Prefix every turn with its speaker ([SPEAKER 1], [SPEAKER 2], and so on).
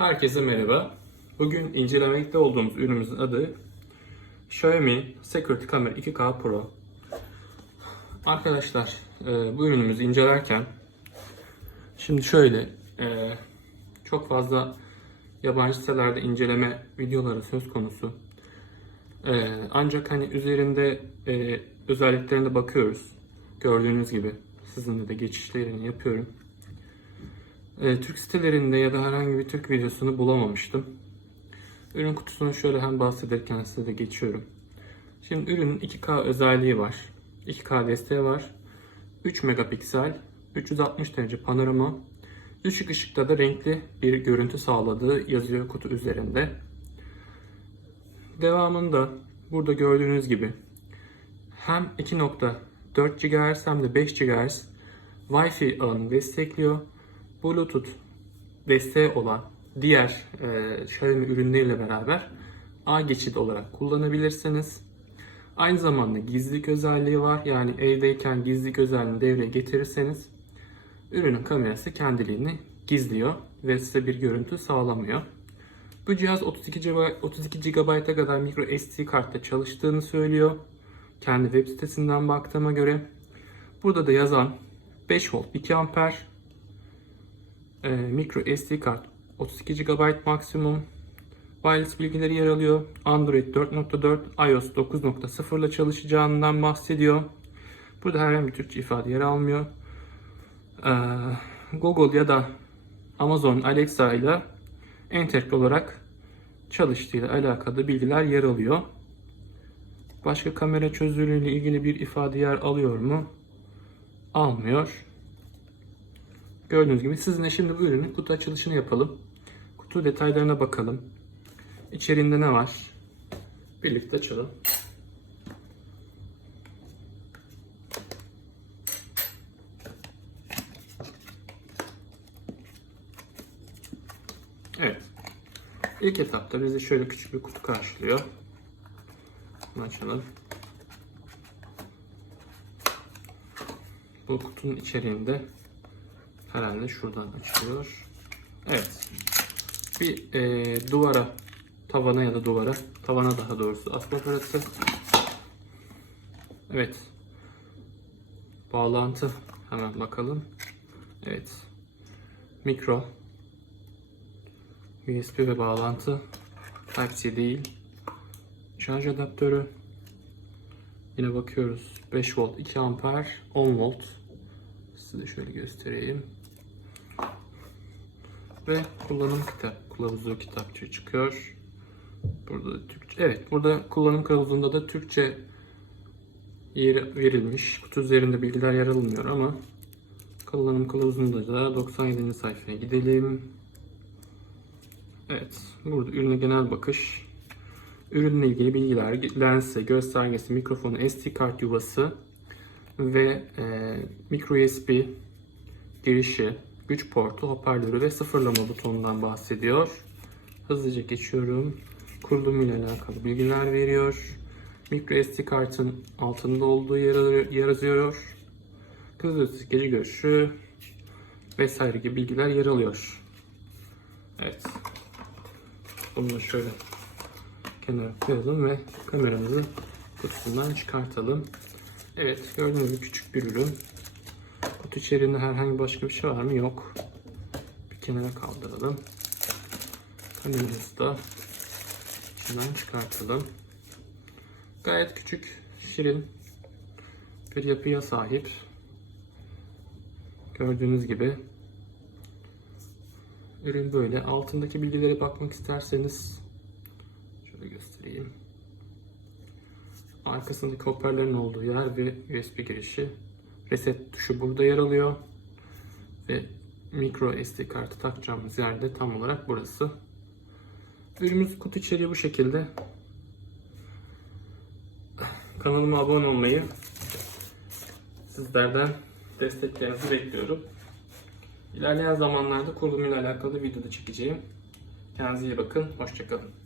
[SPEAKER 1] Herkese merhaba. Bugün incelemekte olduğumuz ürünümüzün adı Xiaomi Security Camera 2K Pro. Arkadaşlar e, bu ürünümüzü incelerken şimdi şöyle e, çok fazla yabancı sitelerde inceleme videoları söz konusu. E, ancak hani üzerinde özelliklerine bakıyoruz. Gördüğünüz gibi sizinle de geçişlerini yapıyorum. E, Türk sitelerinde ya da herhangi bir Türk videosunu bulamamıştım. Ürün kutusunu şöyle hem bahsederken size de geçiyorum. Şimdi ürünün 2K özelliği var. 2K desteği var. 3 megapiksel, 360 derece panorama, düşük ışıkta da renkli bir görüntü sağladığı yazıyor kutu üzerinde. Devamında burada gördüğünüz gibi hem 2.4 GHz hem de 5 GHz Wi-Fi ağını destekliyor. Bluetooth desteği olan diğer e, Xiaomi ürünleriyle beraber A geçidi olarak kullanabilirsiniz. Aynı zamanda gizlilik özelliği var. Yani evdeyken gizlilik özelliğini devreye getirirseniz ürünün kamerası kendiliğini gizliyor ve size bir görüntü sağlamıyor. Bu cihaz 32 GB 32 GB'a kadar micro SD kartla çalıştığını söylüyor. Kendi web sitesinden baktığıma göre. Burada da yazan 5 volt 2 amper e, micro SD kart 32 GB maksimum wireless bilgileri yer alıyor. Android 4.4 iOS 9.0 ile çalışacağından bahsediyor. Burada herhangi bir Türkçe ifade yer almıyor. Ee, Google ya da Amazon Alexa ile entegre olarak çalıştığıyla alakalı bilgiler yer alıyor. Başka kamera çözünürlüğü ile ilgili bir ifade yer alıyor mu? Almıyor. Gördüğünüz gibi sizinle şimdi bu ürünün kutu açılışını yapalım. Kutu detaylarına bakalım. İçeriğinde ne var? Birlikte açalım. Evet. İlk etapta bizi şöyle küçük bir kutu karşılıyor. Bunu açalım. Bu kutunun içeriğinde herhalde şuradan açılıyor. Evet. Bir e, duvara, tavana ya da duvara, tavana daha doğrusu asma parası. Evet. Bağlantı hemen bakalım. Evet. Mikro USB ve bağlantı Type-C değil. Şarj adaptörü. Yine bakıyoruz. 5 volt, 2 amper, 10 volt. Size şöyle göstereyim. Ve kullanım kitap, kılavuzu kitapçığı çıkıyor. Burada da Türkçe. Evet, burada kullanım kılavuzunda da Türkçe yer verilmiş. Kutu üzerinde bilgiler yer alınmıyor ama kullanım kılavuzunda da 97. sayfaya gidelim. Evet, burada ürüne genel bakış. Ürünle ilgili bilgiler, lensi, göstergesi, mikrofonu, SD kart yuvası ve e, micro USB girişi, güç portu, hoparlörü ve sıfırlama butonundan bahsediyor. Hızlıca geçiyorum. Kurulumu ile alakalı bilgiler veriyor. Micro SD kartın altında olduğu yer, yazıyor. Hızlı gece görüşü vesaire gibi bilgiler yer alıyor. Evet. Bunu şöyle kenara koyalım ve kameramızı kutusundan çıkartalım. Evet gördüğünüz gibi küçük bir ürün. Kutu içeriğinde herhangi başka bir şey var mı? Yok. Bir kenara kaldıralım. Kameramızı da içinden çıkartalım. Gayet küçük, şirin bir yapıya sahip. Gördüğünüz gibi ürün böyle. Altındaki bilgilere bakmak isterseniz şöyle göstereyim. Arkasındaki hoparlörün olduğu yer ve USB girişi. Reset tuşu burada yer alıyor. Ve micro SD kartı takacağımız yerde tam olarak burası. Ürünümüz kutu içeriği bu şekilde. Kanalıma abone olmayı sizlerden desteklerinizi bekliyorum. İlerleyen zamanlarda kurulumuyla alakalı video da çekeceğim. Kendinize iyi bakın. Hoşçakalın.